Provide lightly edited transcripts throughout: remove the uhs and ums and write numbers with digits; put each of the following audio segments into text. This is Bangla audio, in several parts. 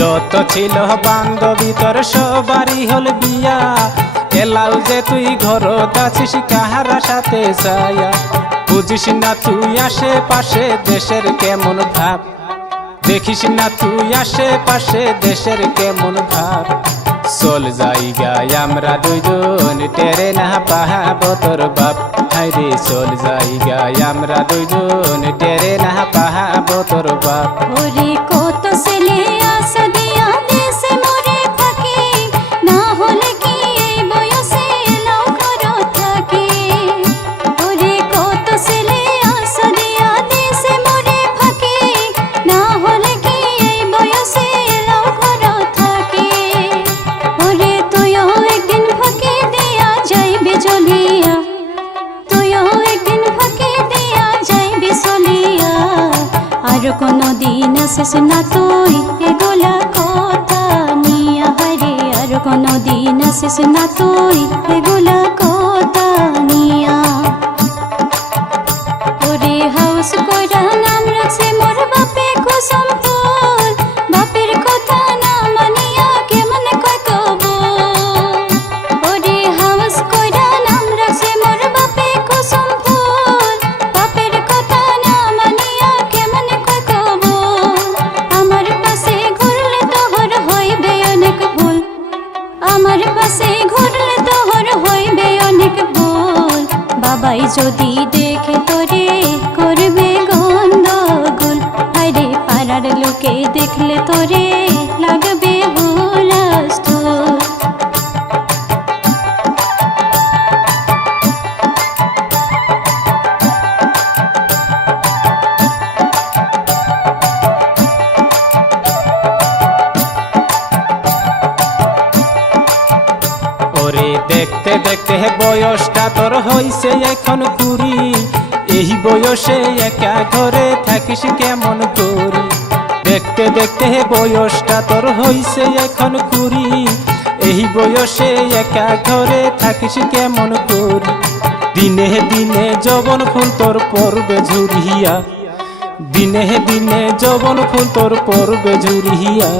যত ছিল বান্ধবী তোর সবারই হল বিয়া, এলাও যে তুই ঘরত আছিস কাহারা সাথে ছায়া। বুঝিস না তুই আশেপাশে দেশের কেমন ভাব, দেখিস না তুই আশেপাশে দেশের কেমন ভাব। চল জায়গায় আমরা দুইজন টেরে না পাহাবো তোর বাপ, হাইরে চল জায়গায় আমরা দুইজন টেরে না পাহাবো তোর বাপ। ওরে কত ছেলে আশা দিয়া দেশে মরে ফাঁকি, না হলে কি এই বয়সে লাউ ঘর থাকে। ওরে কত ছেলে আশা দিয়া দেশে মরে ফাঁকি, না হলে কি এই বয়সে লাউ ঘর থাকে। ওরে তুইও একদিন ফাঁকি দিয়া যাইবে জ্বলিয়া, তুইও একদিন ফাঁকি দিয়া যাইবে চলিয়া। আর কোনো দিন আসিস না তুই এগুলা কথা নিয়া, হারে আর কোনো দিন আসিস না তুই এগুলা কথা নিয়া। ওরে হাউস কইরা নাম রাখছে মোর বাপে কুসুম ফুল, বাপের কথা না মানিয়া কেমন কয় কবুল। ওরে হাউস কইরা নাম রাখছে মোর বাপে কুসুম ফুল, বাপের কথা না মানিয়া কেমন কয় কবুল। আমার পাশে ঘুরলে তোহর হইবে অনেক ভুল, আমার পাশে ঘুরলে তোহর হইবে অনেক ভুল। বাবাই যদি দেখে তোরে করবে গন্ডগোল, হায়রে পাড়ার লোকে দেখলে তোরে লাগবে হুলস্থুল। ওরে দেখতে দেখতে বয়সটা তোর হইছে এখন 20, এই বয়সে একা ঘরে থাকিস কেমন করি। দেখতে দেখতে বয়সটা তোর হইছে এখন 20, এই বয়সে একা ঘরে থাকিস কেমন করি। দিনে দিনে যৌবন ফুল তোর পড়বে ঝুরিয়া, দিনে দিনে যৌবন ফুল তোর পড়বে ঝুরিয়া।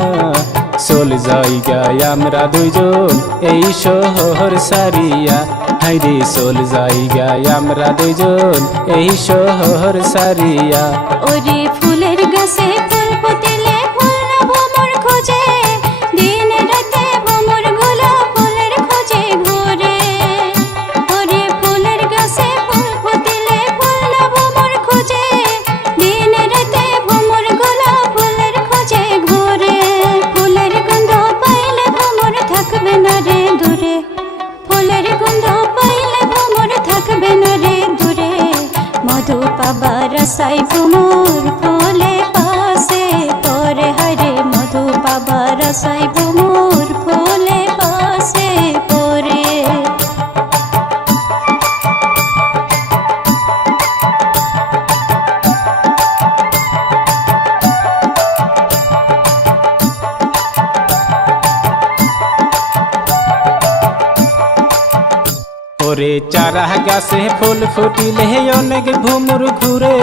চল জায়গায় আমরা দুইজন এই শহর সারিয়া, হাইরে চল জায়গায় আমরা দুইজন এই শহর সারিয়া। ওরে ফুলের গাছে ফুল ফুটিলে ফুল না ভ্রমর খোঁজে, দিন রাতে ভ্রমর গুলো ফুলের খোঁজে ঘুরে। ওরে ফুলের গাছে ফুল ফুটিলে ফুল না ভ্রমর খোঁজে, দিন রাতে ভ্রমর গুলো ফুলের খোঁজে ঘুরে। ফুলের গন্ধ পাইলে ভ্রমর থাকবে না রে দূরে, ফুলের গন্ধ পাইলে ভ্রমর থাকবে না রে দূরে। মধু পাবার আশায় ভ্রমর ফুলে পাশে পরে, হায়রে মধু পাবার আশায় ভ্রমর ফুলে পাশে পরে। ওরে চারা গাছে ফুল ফুটিলে অনেক ভ্রমর ঘুরে,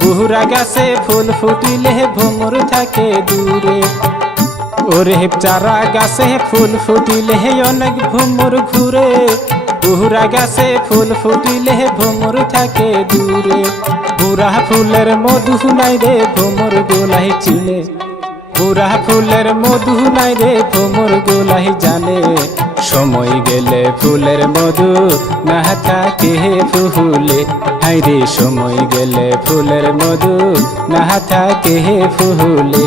বুহুরা গাছে ফুল ফুটিলে ভ্রমর থাকে দূরে। ওরে চারা গাছে ফুল ফুটিলে অনেক ভ্রমর ঘুরে, বুহুরা গাছে ফুল ফুটিলে ভ্রমর থাকে দূরে। বুড়া ফুলের মধু নাই রে ভ্রমর গোলাই চিনে, বুড়া ফুলের মধু নাই রে ভ্রমর গোলাই জানে। সময় গেলে ফুলের মধু না থাকে ফুলে, হাইরে সময় গেলে ফুলের মধু না থাকে ফুলে।